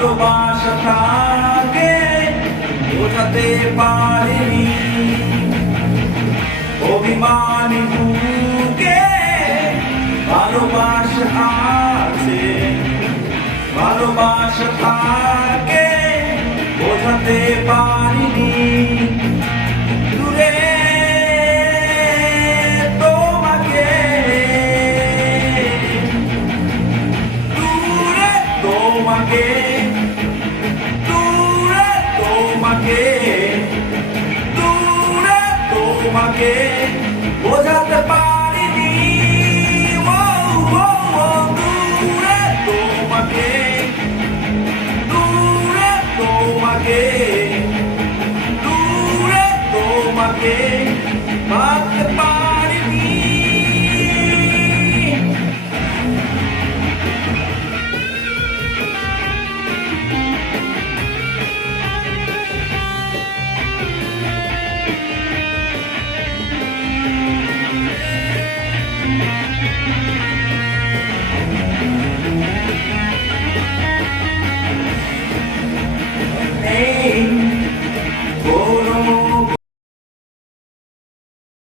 ভালোবাসা থাকে বোঝাতে পারিনি অভিমানী বুকে ভালোবাসা আছে ভালোবাসা থাকে বোঝাতে পারিনি দূরে তোমাকে দূরে তোমাকে দূরে তোমাকে দূরে তোমাকে বোঝাতে পারিনি দূরে তোমাকে দূরে তোমাকে দূরে তোমাকে ভাবতে পারি